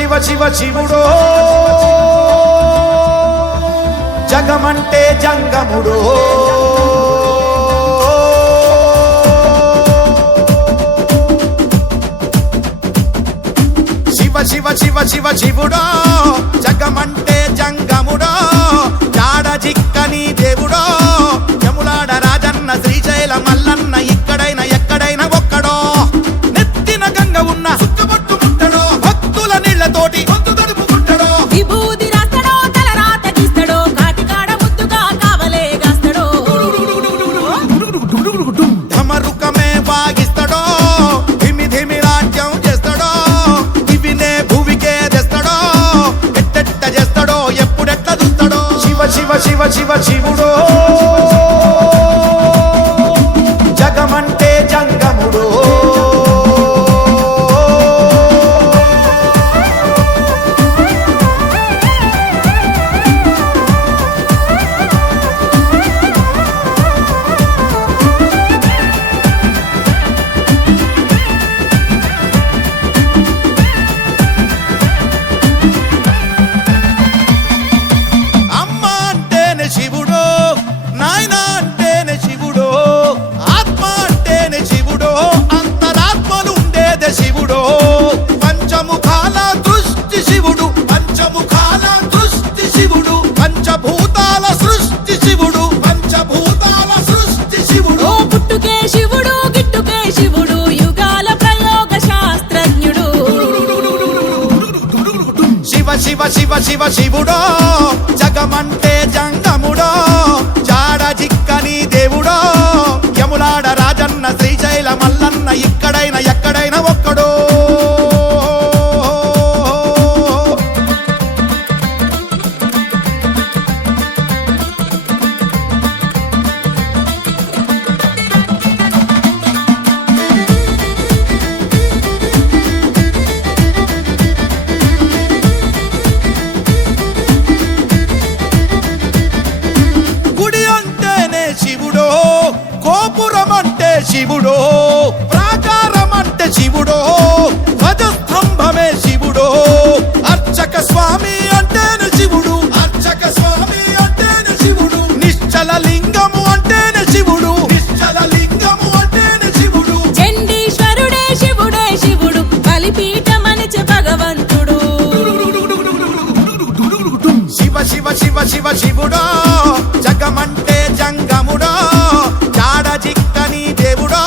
శివ శివ శివుడో జగమంటే జంగముడో శివ శివ శివ శివ శివుడో జగమంటే జంగముడో జాడ జిక్కని దేవుడో యములాడ రాజన్న శ్రీశైల మల్లన్న ఇక్కడైనా ఎక్కడైనా ఒక్కడో నెత్తిన గంగ ఉన్న సుక్కబొట్టు ముట్టడో భక్తుల నీళ్లతోటి గొంతు తడుపుకుంటాడో విభూది రాస్తాడో తల రాత తీస్తాడో కాటికాడ ముద్దుగా కావలే గాస్తాడో ధమరుకమే వాగిస్తాడో ధిమి ధిమి రాజ్యం చేస్తాడో ఇవినే భూమికే తెస్తాడో ఎట్టెట్ట చేస్తాడో ఎప్పుడెట్ల చూస్తాడో శివ శివ శివ శివ శివుడో జగమంటే జంగముడో అమ్మ అంటేనే శివుడో నాయన అంటేనే శివుడో ఆత్మ అంటేనే శివుడో అంతరాత్మలు ఉండేదే శివుడో పంచముఖాల దృష్టి శివుడు పంచముఖాల దృష్టి శివుడు పంచభూతాల సృష్టి శివుడు పంచభూతాల సృష్టి శివుడు ఓ పుట్టుకే శివుడు గిట్టుకే శివుడు యుగాల ప్రయోగ శాస్త్రజ్ఞుడు శివ శివ శివ శివ శివుడో జగమంటే జంగముడో జాడ జిక్కని దేవుడో యములాడ రాజన్న శ్రీశైల మల్లన్న ఇక్కడైనా ఎక్కడైనా ఒక్కడో గుడి అంటేనే శివుడో గోపురం అంటే శివుడో ప్రాకారం అంటే శివుడో ధ్వజస్తంభమే శివుడో అర్చక స్వామి అంటేనే శివుడు అర్చక స్వామి అంటేనే శివుడు నిశ్చల లింగము అంటేనే శివుడు నిశ్చల లింగము అంటేనే శివుడు చండీశ్వరుడే శివుడే శివుడు బలిపీఠమనిచే భగవంతుడు శివ శివ శివ శివ శివుడో జగమంటే జంగముడో జాడ జిక్కని దేవుడో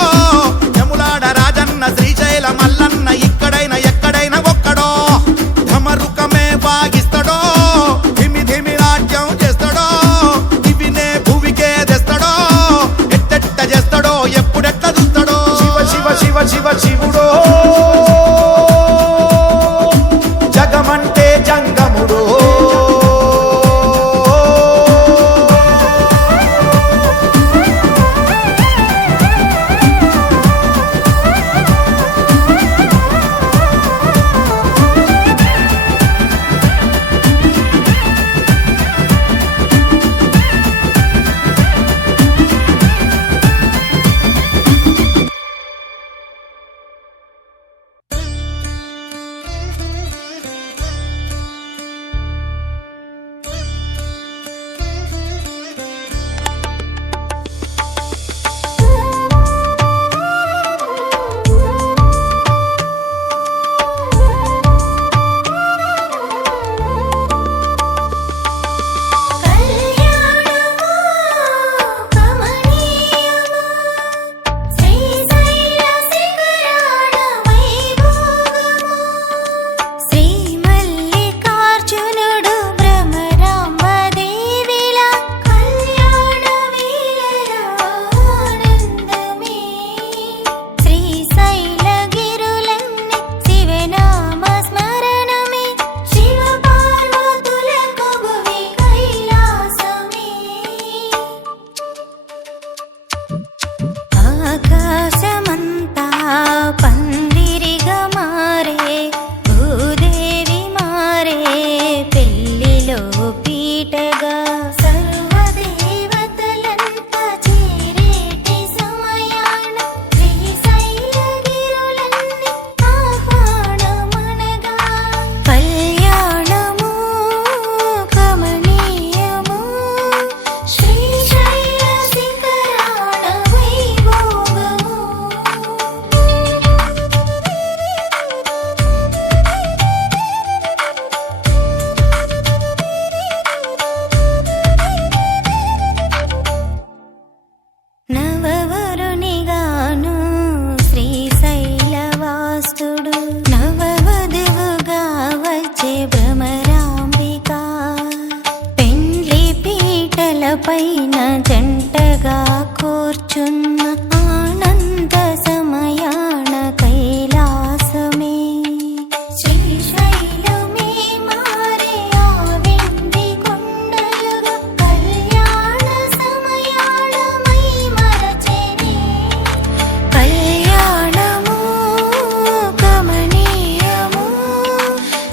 పైన జంటగా కూర్చున్న ఆనంద సమయాన కైలాసమే శ్రీశైలమే మారే ఆ వెండి కొండలుగా కళ్యాణ సమయాన మై మరచెనే కళ్యాణము గమనీయము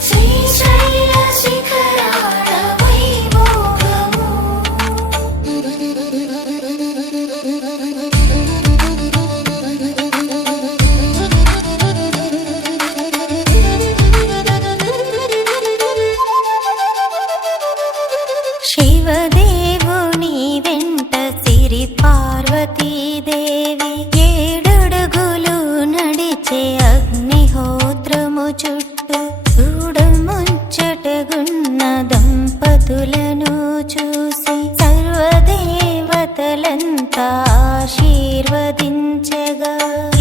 శ్రీశైల శిఖరాల వైభోగము శివదేవుని వెంట సిరి పార్వతీదేవి ఏడడుగులు నడిచే అగ్నిహోత్రము చుట్టూ చూడముచ్చటగున్న దంపతులను చూసి సర్వదేవతలంతా ఆశీర్వదించగా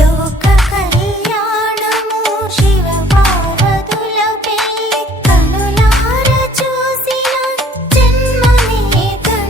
లోక కళ్యాణము శివ పార్వతుల పెళ్లి కనులార చూసిన జన్మనే ధన్యము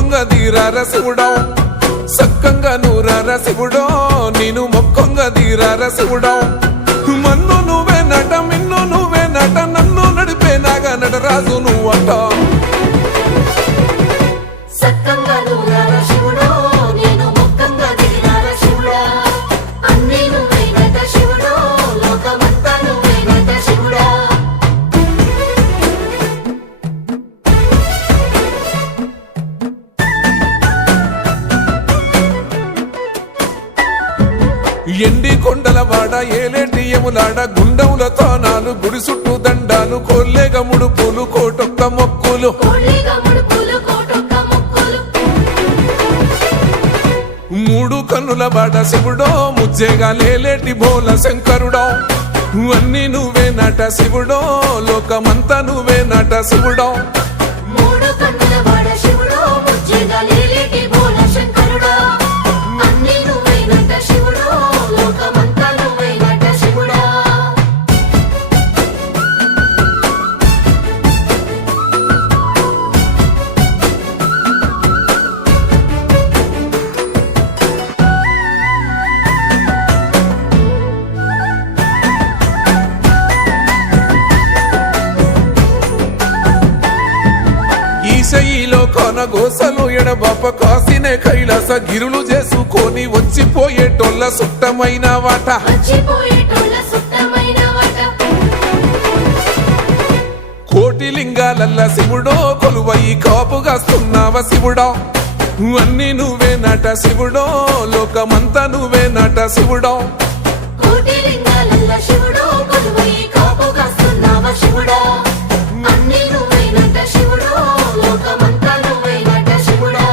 మొక్కొంగ దీరార శివుడో సక్కంగా నూరార శివుడో నేను మొక్కొంగ దీరార శివుడో మన్ను నువ్వే నట మిన్ను నువ్వే నట నన్ను నడిపే నాగా నటరాజు నువ్వంట సక్కంగా నూరార శివుడో నేను మొక్కంగా దిగినార శివుడా అన్నీ నువ్వేనట శివుడో లోకమంతా నువ్వేనట శివుడా ఎండి కొండలవాడ ఏలేటి యములాడ గుండముల తానాలు గుడి చుట్టూ దండాలు కొల్లేగ ముడుపులు కోటొక్క మొక్కులు కోళ్ళిగా ముడుపులు కోటొక్క మొక్కులు మూడు కన్నుల బాట శివుడో ముజ్జేగా లేలేటి బోల శంకరుడో అన్నీ నువ్వే నట శివుడో లోకమంతా నువ్వే నట శివుడో మూడు కన్నుల వాడ శివుడో ముజ్జేగా లేలేటి బోల శంకరుడా అన్నీ నువ్వేనట శివుడో లోకమంతా నువ్వేనట శివుడా ఈశయిలో కొనగోసలు ఎడబాప కాసినే కైలాస గిరులు చేసుకొని వచ్చిపోయేటోళ్ళ సుట్టమైన వాట వచ్చిపోయేటోళ్ళ సుత్తమైన వాట కోటి లింగాలల్ల శివుడో కొలువయి కాపుగాస్తున్నావ శివుడో అన్నీ నువ్వే నట శివుడో లోకమంతా నువ్వే నట శివుడో కోటి లింగాలల్ల శివుడో కొలువై కాపుగాస్తున్నావ శివుడా అన్నీ నువ్వేనట శివుడో లోకమంతా నువ్వేనట శివుడా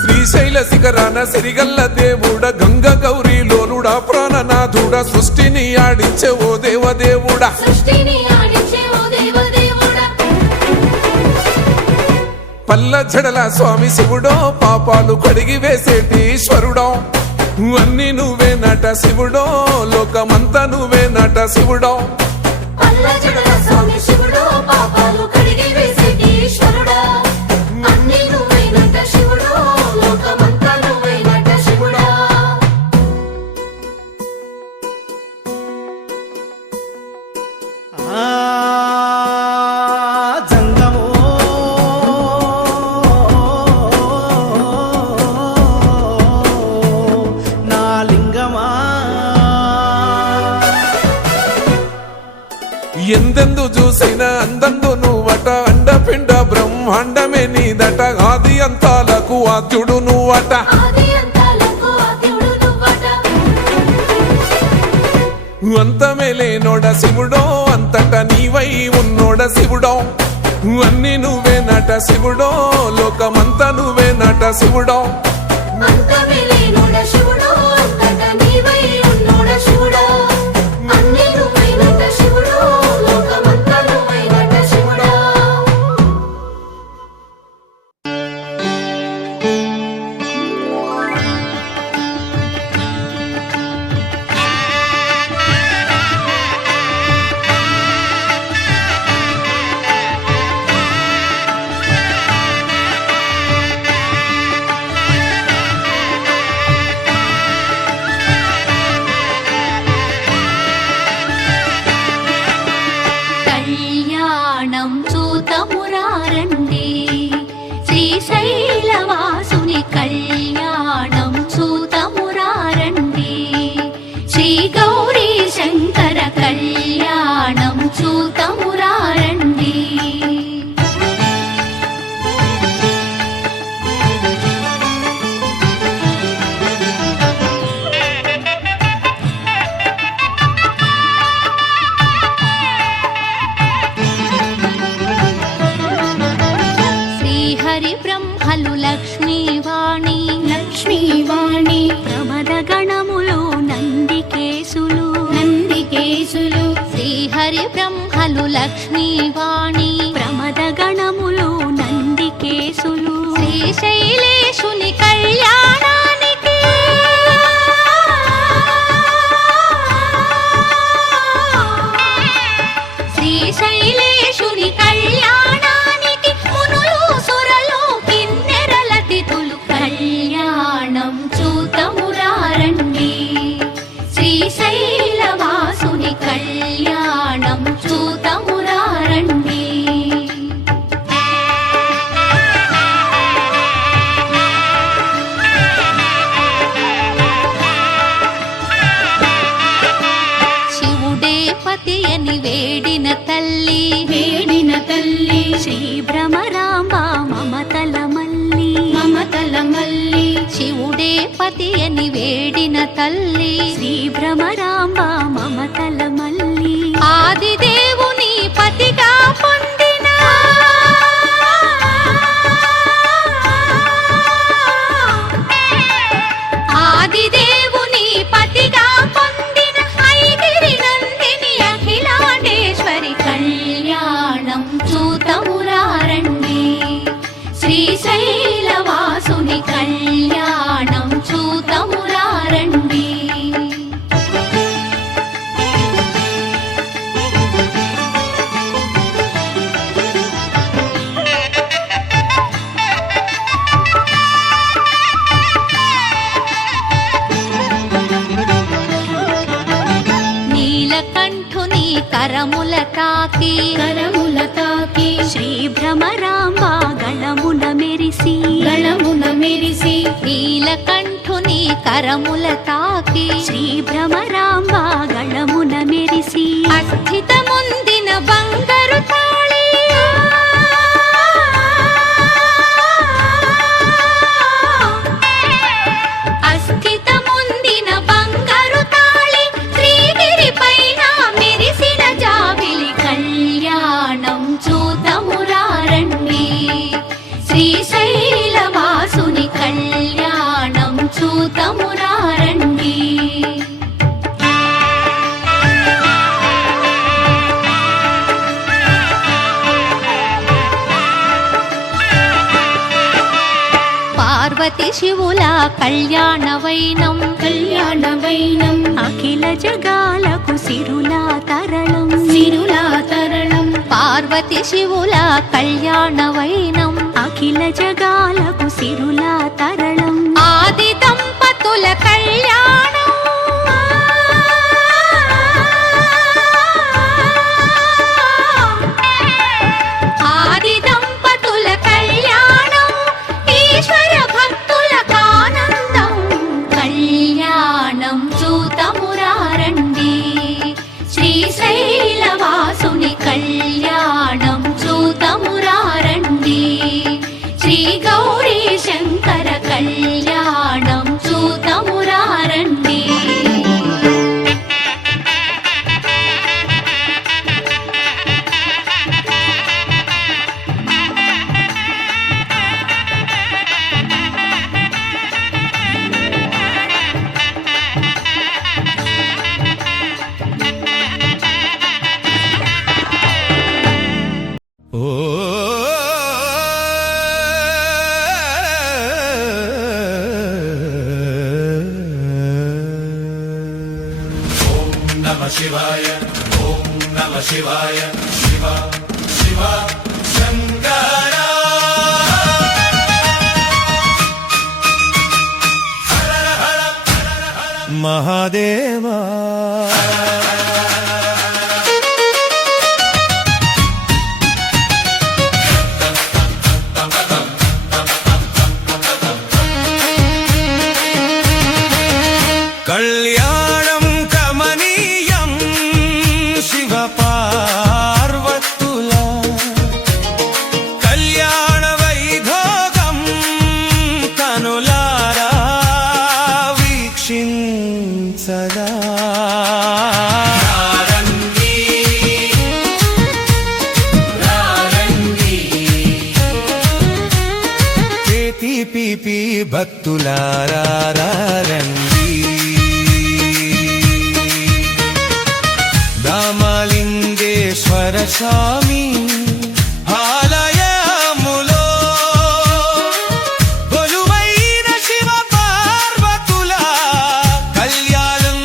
శ్రీశైల శిఖరాన సిరిగల్ల దేవుడ గంగ గౌరీ లోలుడా ప్రాణనాథుడ సృష్టిని ఆడించే ఓ దేవదేవుడా సృష్టిని ఆడించే ఓ దేవదేవుడా పల్ల జడల స్వామి శివుడో పాపాలు కడిగి వేసేటి ఈశ్వరుడో అన్నీ నువ్వే నట శివుడో లోకమంతా నువ్వే నట శివుడో పల్ల జడల స్వామి శివుడో పాపాలు కడిగి వేసేటి ఈశ్వరుడా అన్నీ నువ్వేనట శివుడో లోకమంతా నువ్వేనట శివుడా జంగమో నా లింగమా ఎందెందు చూసైనా అందందు నువ్వట అండపిండ బ్రహ్మాండమే నీదట ఆది అంతాలకు ఆద్యుడు నువ్వట ఆది అంతాలకు ఆద్యుడు నువ్వట అంతమే లేనోడ శివుడో అంతట నీవై ఉన్నోడ శివుడో అన్నీ నువ్వే నట శివుడో లోకమంతా నువ్వే నట శివుడో అంతమే లేనోడ శివుడో అంతటా నీవై ఉన్నోడ శివుడా అన్నీ నువ్వేనట శివుడో లోకమంతా నువ్వేనట శివుడా కళ్యాణం చూతమురారండి శ్రీశైలవాసుని కళ్యాణం చూతమురారండి శ్రీ గౌరీ శంకర కళ్యాణం చూతమురారండి శ్రీహరి బ్రహ్మలు లక్ష్మీవాణి లక్ష్మీవాణి ప్రమద గణములు నందికేశులు శ్రీహరి బ్రహ్మలు లక్ష్మీవాణి ప్రమద గణములు నందికేశులు శ్రీశైలేశుని కళ్యాణానికి శ్రీశైలేశుని కళ్యాణానికి మునులు సురలు కిన్నెరల తిథులు కళ్యాణం చూతమురారండి శ్రీశైలవాసుని కళ్యాణం చూతమురారండి శివుడే పతి అని వేడిన తల్లి శ్రీ భ్రమరాంబ మమతల మల్లి శివుడే పతి అని వేడిన తల్లి శ్రీ భ్రమరాంబ మమతల మల్లి ఆదిదేవుని పతిగా పొందిన ఆదిదేవుని పతిగా పొందిన ఐగిరి నందిని అఖిలాండేశ్వరి కళ్యాణం చూతమురారండి శ్రీశైలవాసుని కళ్యాణం చూతమురారండి నీలకంఠుని కరముల తాకి శ్రీ భ్రమరాంబ గళమున మెరిసి నీలకంఠుని కరముల తాకి శ్రీ భ్రమరాంబ గళమున మెరిసి అస్థితముందిన బంగారు తాళి అస్థితముందిన బంగారు తాళి శ్రీగిరి పైన మెరిసిన జాబిలి కళ్యాణం చూతమురారండి శ్రీశైలవాసుని కళ్యాణం చూతమురారండి పార్వతి శివుల కళ్యాణవైనం అఖిల జగాలకు సిరులా తరళం పార్వతి శివుల కళ్యాణవైనం అఖిల జగాలకు సిరులా తరళం ఆది దంపతుల కళ్యాణం ఆది దంపతుల కళ్యాణం ఈశ్వర భక్తులకు ఆనందం కళ్యాణం చూతమురారండి శ్రీశైలవాసుని కళ్యాణం చూతమురారండి శ్రీ గౌరీ శంకర కళ్యాణం చూతమురారండి ఓ నమ శివాయ ఓం నమ శివాయ శివ శివ శంకర మహాదేవా కళ్యాణం కమనీయం శివ పార్వతుల కళ్యాణ వైభోగం కనులారా వీక్షించదా పీపీ భక్తులారా రండి రామలింగేశ్వర శంకర స్వామి ఆలయములో కొలువైన శివ పార్వతుల కళ్యాణం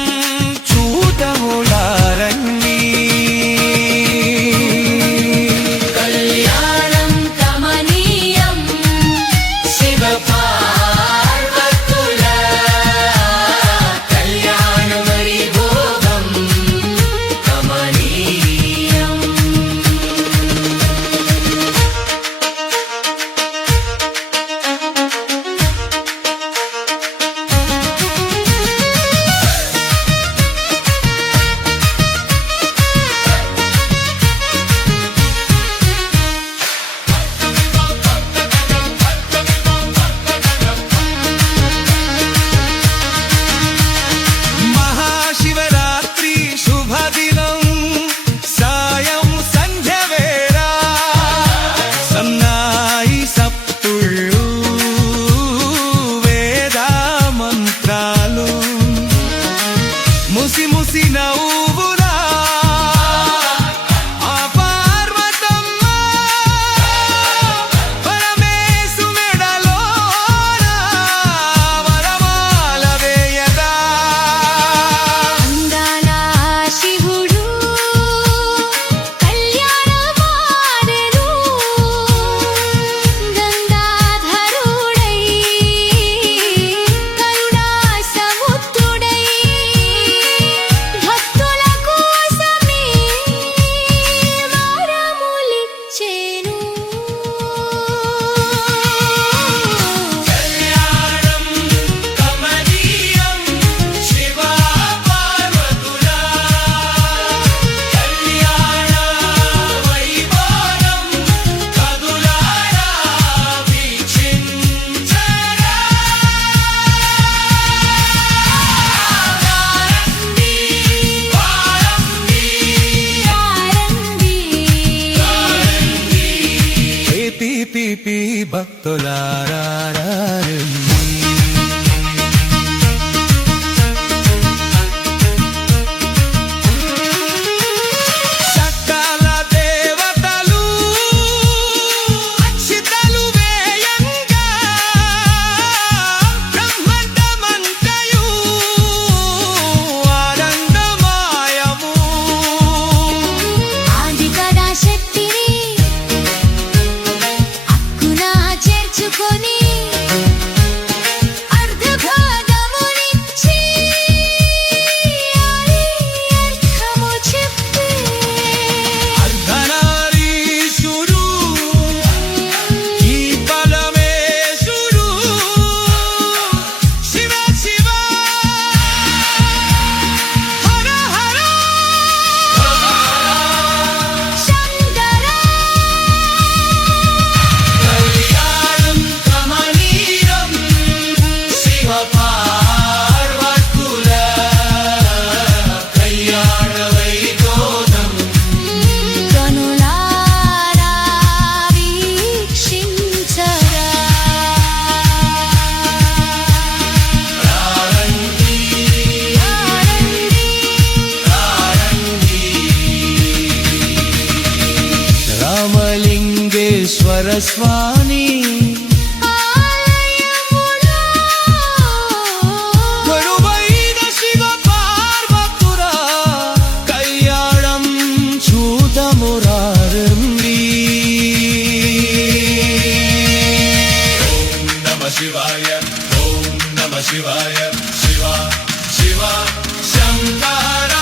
చూడములారండి. కళ్యాణం కమనీయం శివ పార్వతుల కళ్యాణ వైభోగం కమనీయం. మహాశివరాత్రి శుభదినం సాయం సంధ్య వేళ సన్నాయి సప్పుళ్ళు వేద మంత్రాలు ముసి ముసి నవ్వురా ఆ పార్వతమ్మ పరమేశు మెడలోన వరమాల వేయగా అందాల శివుడు కళ్యాణమాడెను గంగాధరుడై కరుణా సముద్రుడై భక్తుల కోసమే వరములిచ్చెను. కళ్యాణం కమనీయం శివ పార్వతుల కళ్యాణ వైభోగం కదులారా వీక్షించరా. వారండి పీ పీ పీ భక్తులారా సకల దేవతలు అక్షితలు వేయంగా బ్రహ్మాండమంతయు ఆనందమయము. ఆదికదా శక్తిని హక్కున చేర్చుకొని అర్ధభాగమునిచ్చి అర్థము చెప్పే అర్ధనారీశుడు ఈ పరమేశుడు శివ శివ హర హర శంకర కళ్యాణం కమనీయం శివ పార్వతుల కళ్యాణ వైభోగం కనులారా వీక్షించరా. రామలింగేశ్వర స్వామి ఆలయములో కొలువైన శివ పార్వతుల కళ్యాణం చూడమురారండి. ఓం నమ శివాయ ఓం నమ శివాయ శివ శివ శంకర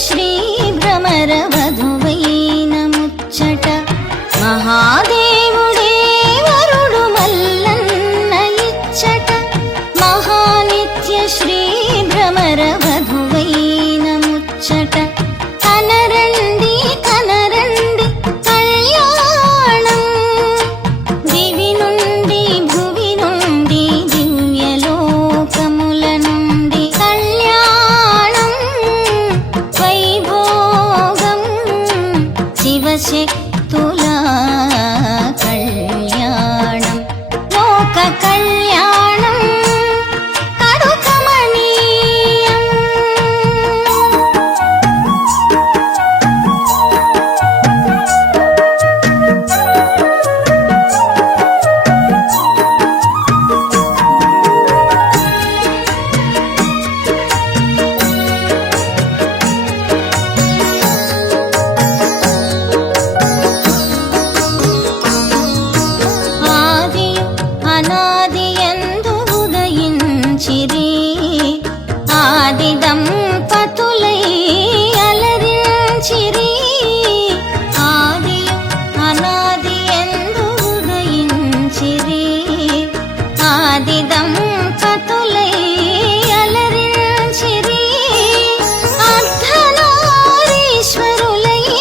శ్రీ భ్రమర వధువైన ముచ్చట మహాదేవుడే వరుడు మల్లన్న ఇచ్చట మహానిత్య శ్రీ భ్రమర వధువైన ముచ్చట కనరండి కనరండి కళ్యాణం దివి నుండి భువి నుండి దివ్యలోకముల నుండి కళ్యాణం వైభోగం శివశక్తుల కళ్యాణం లోక కళ్యాణం కరుకమనీయం. ఆది అనాది యందు ఉదయించిరి ఆది దంపతులై అలరించిరి ఆది అనాది యందు ఉదయించిరి ఆది దంపతులై అలరించిరి అర్ధనారీశ్వరులై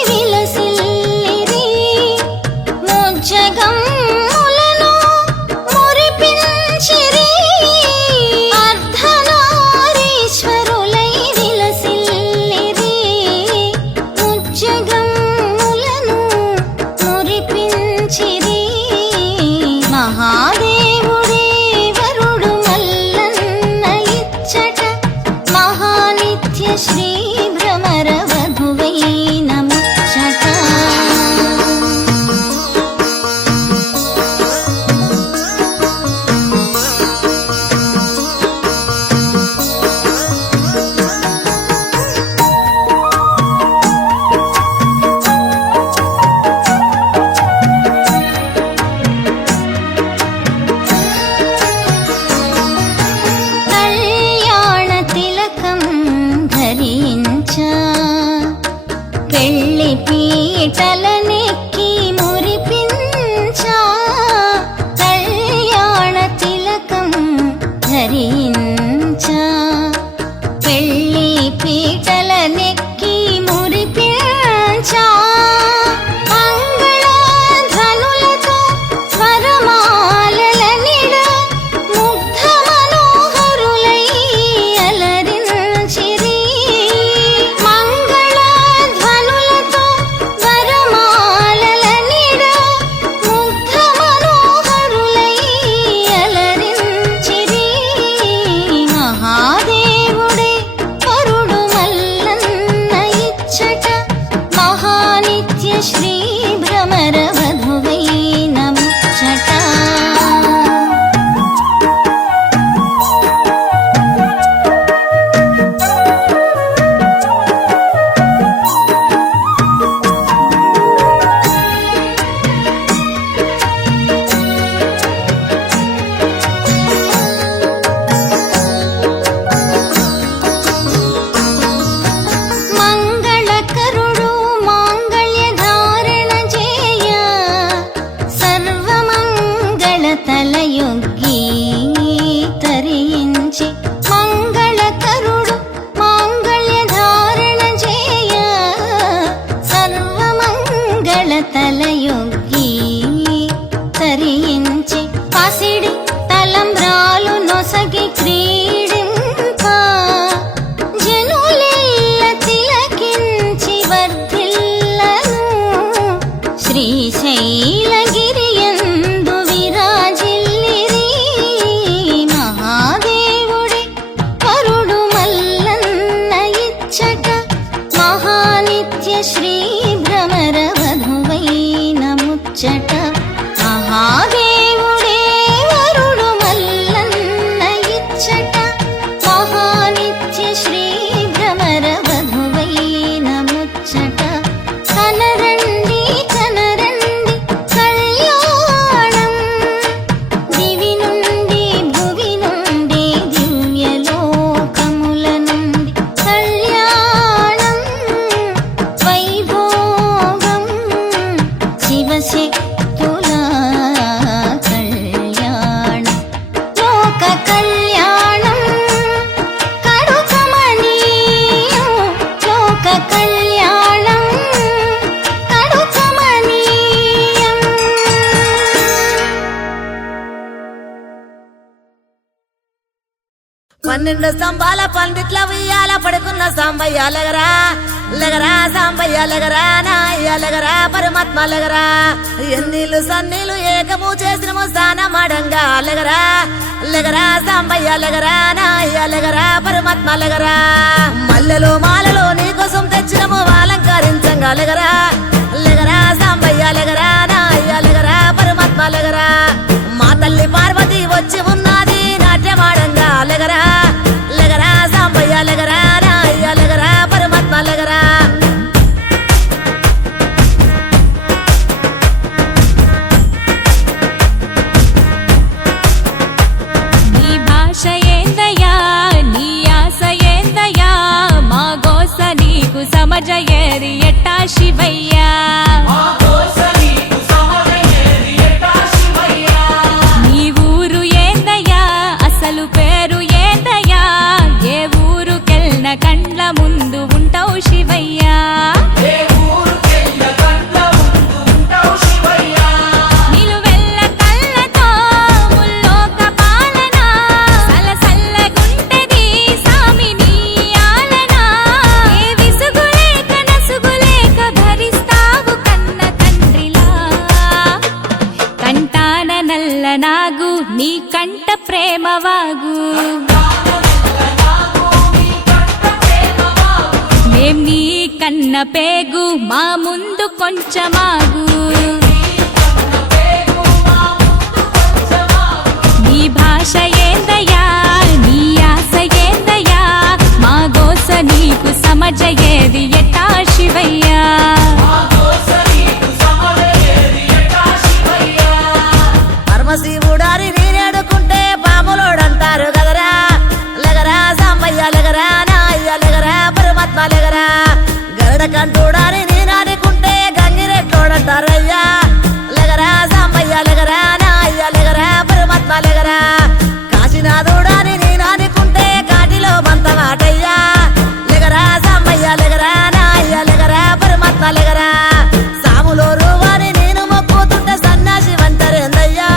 విలసిల్లిరి ముజ్జగమ్ములను మురిపించిరి అర్ధనారీశ్వరులై విలసిల్లిరి ముజ్జగమ్ములను మురిపించిరి మహాదేవుడే వరుడు మల్లన్న ఇచ్చట మహానిత్య శ్రీ భ్రమర వధువైన ముచ్చట. కళ్యాణ తిలకం ధరించా పెళ్లి పీటలనెక్కి మురిపించా కళ్యాణ తిలకం ధరించా పెళ్లి పీటలనెక్కి మురిపించా మంగళధ్వనులతో స్వరమాలల నిడ ముగ్ధ మనోహరులై అలరించిరి మంగళధ్వనులతో స్వరమాలల నిడ ముగ్ధ మనోహరులై అలరించిరి మహాదేవుడే వరుడు మల్లన్న ఇచ్చట మహానిత్య శ్రీ భ్రమర వధువైన ముచ్చట. మంగళకరుడు మాంగళ్యధారణ చేయ సర్వమంగళ తలయొగ్గి తరించి మంగళకరుడు మాంగళ్యధారణ చేయ సర్వమంగళ తలయొగ్గి తరించి పసిడి తలంబ్రాలు నొసగి క్రీడింప జనులెల్ల తిలకించి వర్ధిల్లను శ్రీశైలగిరియందు విరాజిల్లిరి మహాదేవుడే వరుడు మల్లన్న ఇచ్చట మహానిత్య శ్రీ భ్రమర వధువైన ముచ్చట మహాదేవుడే వరుడు మల్లన్న ఇచ్చట మహానిత్య శ్రీ భ్రమర వధువైన ముచ్చట కనరండి కనరండి కళ్యాణం దివి నుండి భువి నుండి దివ్యలోకముల నుండి కళ్యాణం 12 స్తంభాల పందిట్ల ఉయ్యాల పడుకున్న సాంబయ్య లెగరా లెగరా సాంబయ్య లెగరా నాయ్య లెగరా పరమాత్మ లెగరా ఎన్నీళ్ళు సన్నీళ్ళు ఏకము చేసినము స్నానమాడంగా లెగరా లెగరా సాంబయ్య లెగరా నాయ్య లెగరా పరమాత్మ లెగరా మల్లెలు మాలలు నీకోసం తెచ్చినము అలంకరించంగా లెగరా లెగరా సాంబయ్య లెగరా నాయ్య లెగరా పరమాత్మ లెగరా మా తల్లి పార్వతి వచ్చి ఉన్నది నాట్యమాడంగా లెగరా లెగరా సాంబయ్య లెగరా నాయ్య లెగరా పరమాత్మ లెగరా నీ భాష ఏందయ్యా నీ ఆశ ఏందయ్యా మా గోస నీకు సమజయేది ఎట్టా శివయ్యా నీ ఊరు ఏందయ్యా అసలు పేరు ఏందయ్యా ఏ ఊరుకెళ్ళిన కండ్ల ముందు ఉంటావు శివయ్యా నిలువెల్ల కళ్ళతో ముల్లోక పాలన సలసల్లగుంటది సామి నీ ఆలన ఏ విసుగులేక నసుగులేక భరిస్తావు కన్న తండ్రిలా కంటాన నల్ల నాగు నీ కంట ప్రేమవాగు మేం నీ కన్న పేగు మా ముందు కొంచెమాగు నీ భాష ఏందయ్యా నీ ఆశ ఏందయ్యా మా గోస నీకు సమజయేది ఎట్టా శివయ్యా పరమశివుడారి నీరేడుకుంటే పాములోడంటారు కదరా లెగరా సాంబయ్య లెగరా నాయ్య లెగరా పరమాత్మ లెగరా గరుడ కంటూడారి నీనాడుకుంటే గంగిరెట్టోడంటారయ్యా లెగరా సాంబయ్య లెగరా నాయ్య లెగరా పరమాత్మ లెగరా కాశీనాథుడాని నీనాడుకుంటే కాటిలో మంతమాటయ్యా లెగరా సాంబయ్య లెగరా నాయ్య లెగరా పరమాత్మ లెగరా సాములో రూవాని నేను మొక్కుతుంటే సన్నాసి వంటరేందయ్యా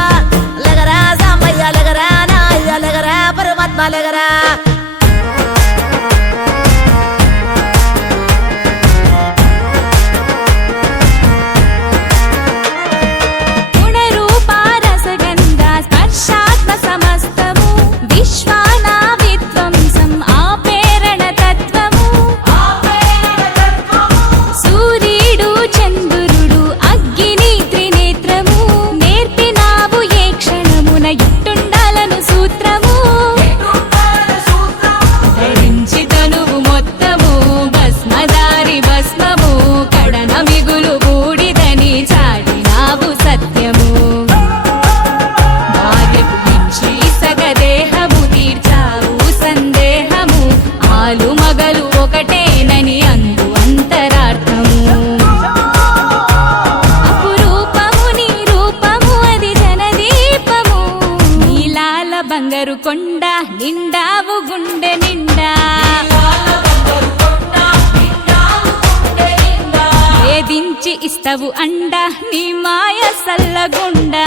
లెగరా సాంబయ్య లెగరా నాయ్య లెగరా పరమాత్మ లెగరా గుణరూపారసగంధ స్పర్శాత్మ సమస్తము విశ్వానా విధ్వంసం ఆపేరణ తత్వము సూర్యుడు చంద్రుడు అగ్ని త్రినేత్రము నేర్పినావు ఏ క్షణమున ఇట్టుండాలను సూత్రము ధరించి తనువు మొత్తము భస్మదారి భస్మము కడన మిగులు బూడిదని చాటినావు సత్యము భార్యకు ఇచ్చి సగదేహము తీర్చావు సందేహము ఆలు మగలు ఒకటేనని అందు అంతరార్థము అపురూపము నీ రూపము అది జనదీపము నీలాల బంగారు కొండ నిండావు గుండె నిండా వేధించి ఇస్తవు అండ నీ మాయ సల్లగుండా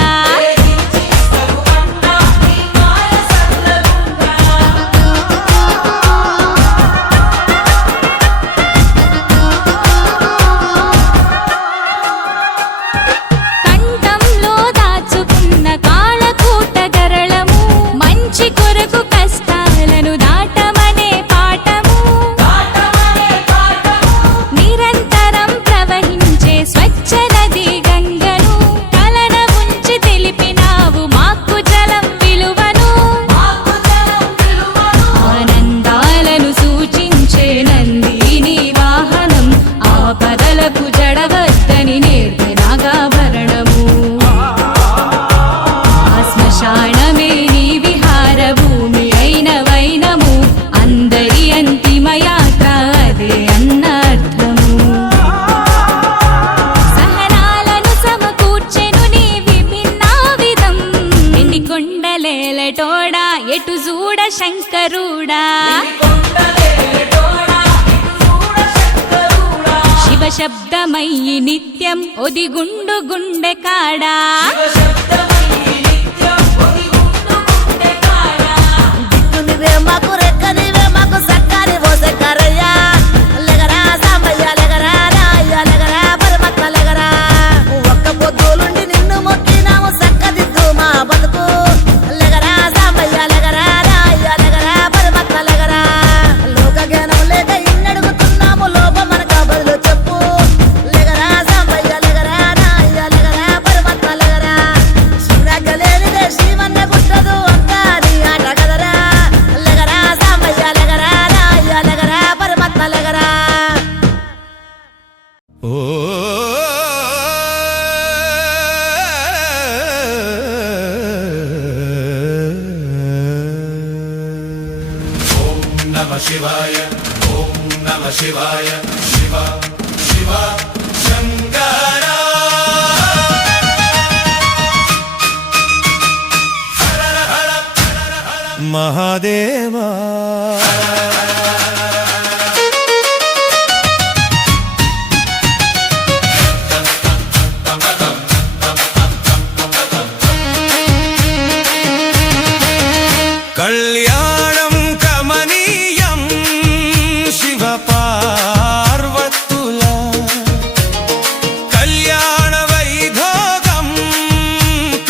కంఠంలో దాచుకున్న కాళకూట గరళము మంచి కొరకు కష్టాలను దాటమనే పాఠము నిరంతరం ప్రవహించే స్వచ్ఛ నది గంగను కలన ఉంచి తెలిపినావు మాకు జలం విలువను ఆనందాలను సూచించే నందిని వాహనం ఆపదలకు జడవద్దని నేర్పినాగాభరణము శ్మశానమే నీ విహార భూమి అయిన వైనము అందరి అంతిమ యాత్ర అదే అన్నర్థము సహనాలను సమకూర్చెను నీ విభిన్న విధం ఎన్ని కొండలేలటోడా ఎటు చూడ శంకరుడా శివ శబ్దమయ్యి నిత్యం ఒదిగుండు గుండె కాడా దిక్కు నువ్వే మాకు ఓ నమ శివాయ ఓం నమ శివాయ శివ శివ శంకర మహాదేవా కళ్యాణం కమనీయం శివ పార్వతుల కళ్యాణ వైభోగం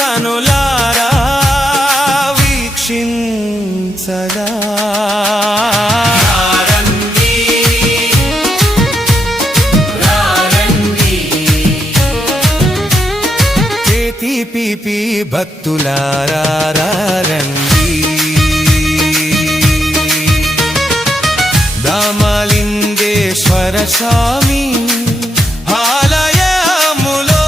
కనులారా వీక్షించగా పీపీ భక్తులారా రండి రామలింగేశ్వర స్వామి ఆలయములో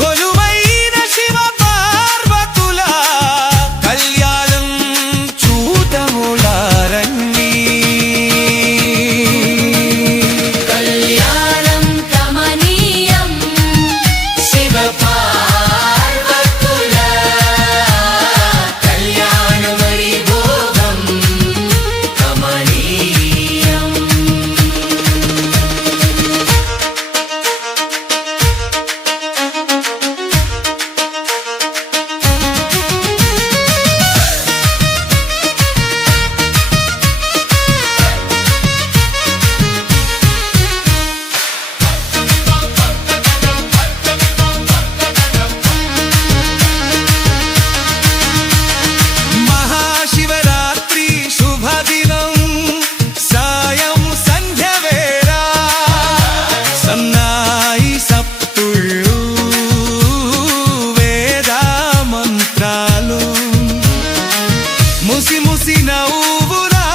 కొలువైన శివ పార్వతుల కళ్యాణం చూడములారండి కళ్యాణం కమనీయం శివ పార్వతుల కళ్యాణ వైభోగం కమనీయం మహాశివరాత్రి శుభదినం సాయం సంధ్య వేళ సన్నాయి సప్పుళ్ళు వేద మంత్రాలు ముసి ముసి నవ్వురా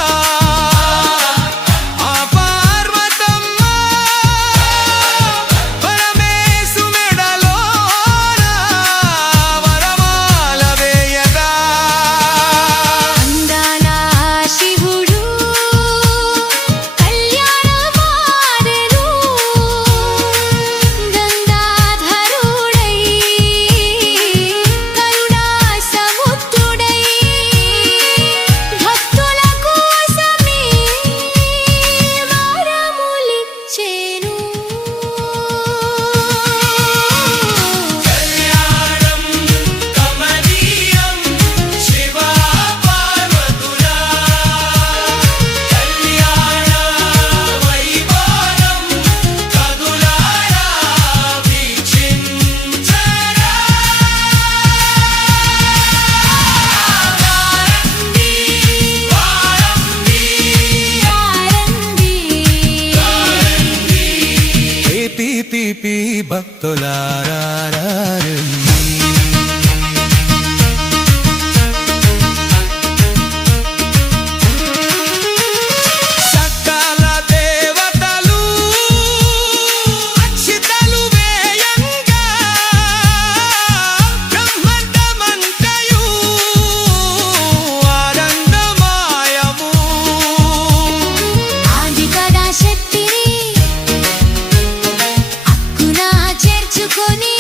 ఆ పార్వతమ్మ పరమేశు మెడలోన వరమాల వేయగా అందాల శివుడు కళ్యాణమాడెను గంగాధరుడై కరుణా సముద్రుడై భక్తుల కోసమే వరములిచ్చెను కళ్యాణం కమనీయం శివ పార్వతుల కళ్యాణ వైభోగం కదులారా వీక్షించరా పీపీ భక్తులారా రండి. సకల దేవతలు అక్షితలు వేయంగా బ్రహ్మాండమంతయు ఆనందమయము ఆదిపరాశక్తిని అక్కున చేర్చుకొని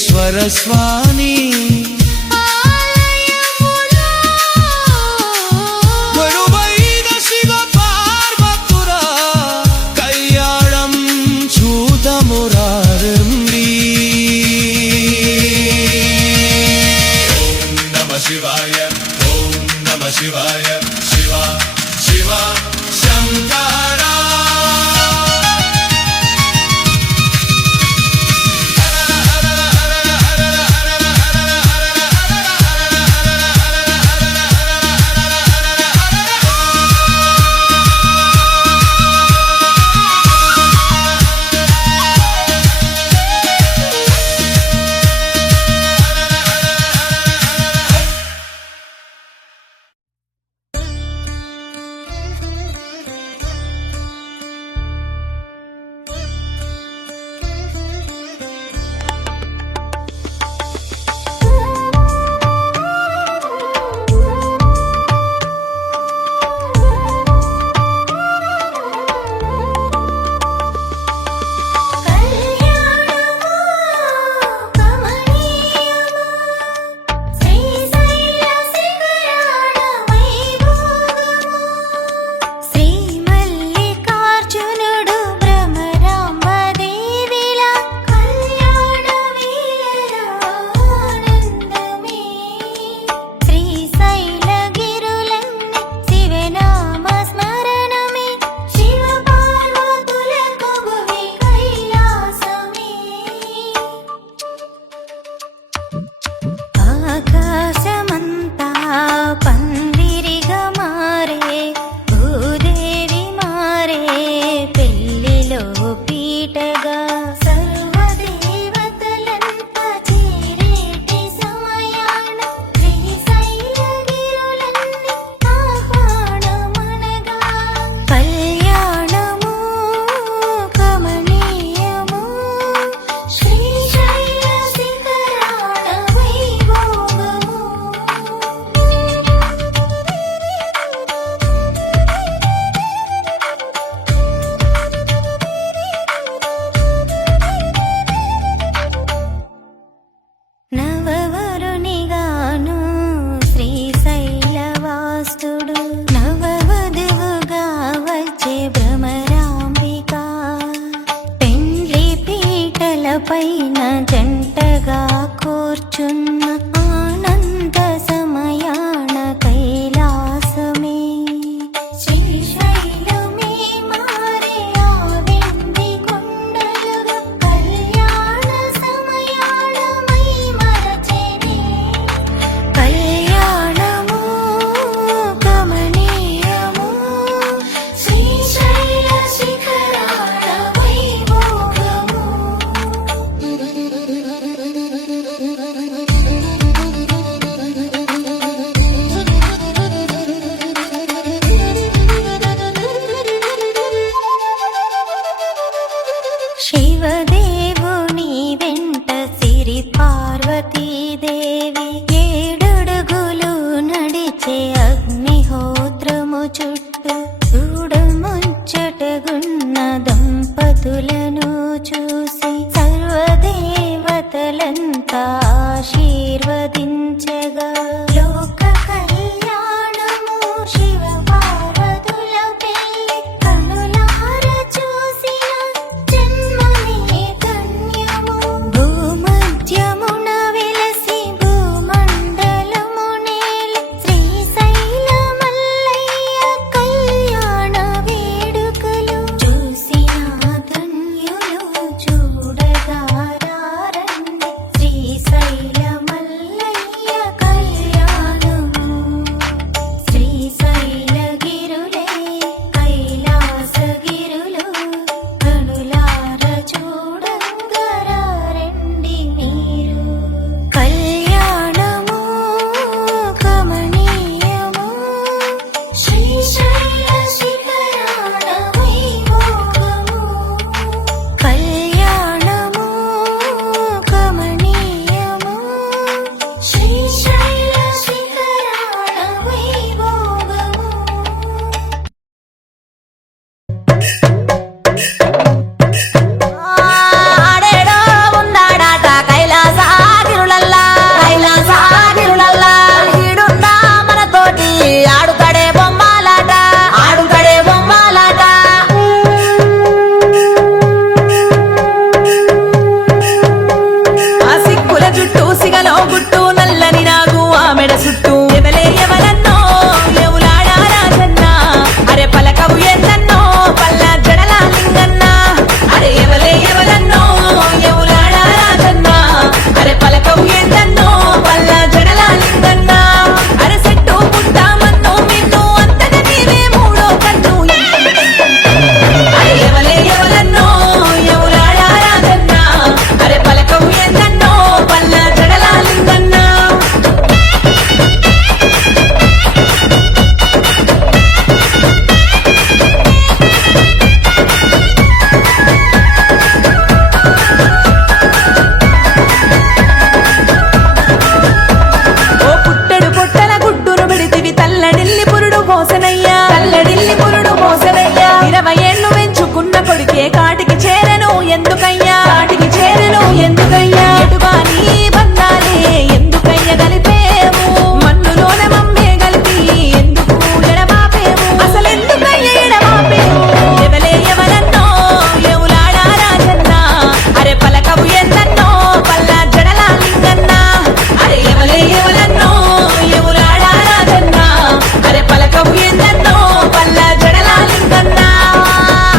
వెంకటేశ్వర స్వామి ఆలయములో కొలువైన శివ పార్వతుల కళ్యాణం చూదమురారండి. ఓం నమ శివాయ, ఓం నమ శివాయ, శివ శివ శంకరా. పైన జంటగా కూర్చున్న ఆనంద సమయాన కైలాసమే శ్రీశైలమే మారే ఆ వెండి కొండలుగా కళ్యాణ సమయాన మై మరచెనే కళ్యాణము కమనీయము శ్రీశైల శిఖరాల వైభోగము శివదేవుని వెంట సిరి పార్వతీదేవి ఏడడుగులు నడిచే అగ్నిహోత్రము చుట్టూ చూడముచ్చటగున్న దంపతులను చూసి సర్వదేవతలంతా ఆశీర్వదించగా లోక కళ్యాణము శివ పార్వతుల పెళ్లి కనులార చూసిన జన్మమే ధన్యము భూమధ్యమున వెలసి భూమండలము నేలి శ్రీశైల మల్లయ్య కళ్యాణ వేడుకలు చూసిన ధన్యులు చూడగా రండి శ్రీశైల ఎందుకయ్యా వాటికి చేరను ఎందుకయ్యా ఎటుగాని బంధాలే ఎందుకయ్య కలిపేవు మన్నులోన మమ్మే కలిపి ఎందుకు ఎడబాపేవు అసలెందుకయ్య ఎడబాపేవు ఎవలే ఎవరన్నో ఎవలాడా రాజన్న అరే పలకవు ఎన్నన్నో పల్లా జడల లింగన్న అరే ఎవలే ఎవరన్నో ఎవలాడా రాజన్న అరే పలకవు ఎన్నన్నో పల్లా జడల లింగన్న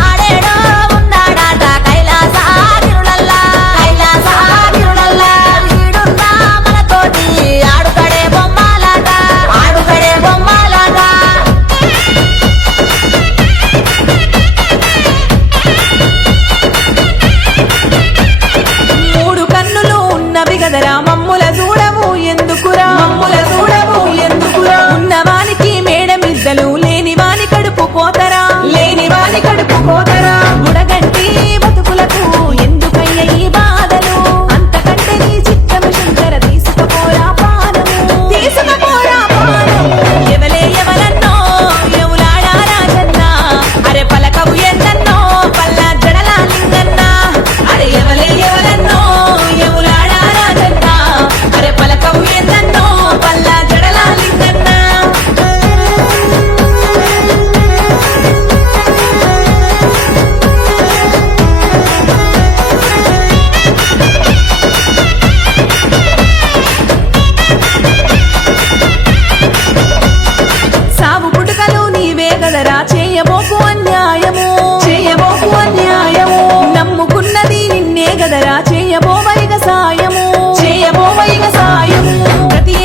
ఆడేడో ఉన్నాడాట కైలాసగిరుడల్లా వీడున్నా మనతోటి ఆడుకడే బొమ్మలాట మూడు కన్నులు ఉన్నవి గదరా మమ్ముల చూడవు ఎందుకురా ఉన్నవానికి మేడమిద్దలు లేని వాని కడుపు కోతరా గుడగంటి బతుకులకు ఎందుకయ్య ఈ బాధలు అంతకంటే నీ చిత్తము శంకర తీసుకపోరా పానము ఎవలే ఎవరన్నో ఎవలాడా రాజన్న అరే పలకవు ఎన్నన్నో పల్లా జడల లింగన్న అరే ఎవలే ఎవరన్నో ఎవలాడా రాజన్న అరే పలకవు ఎన్నన్నో పల్లా జడల లింగన్న సావు పుట్టుకలు నీవే గదరా చేయబోకు అన్యాయము నమ్ముకున్నది నిన్నే గదరా చేయబోవైగ సాయము ప్రతి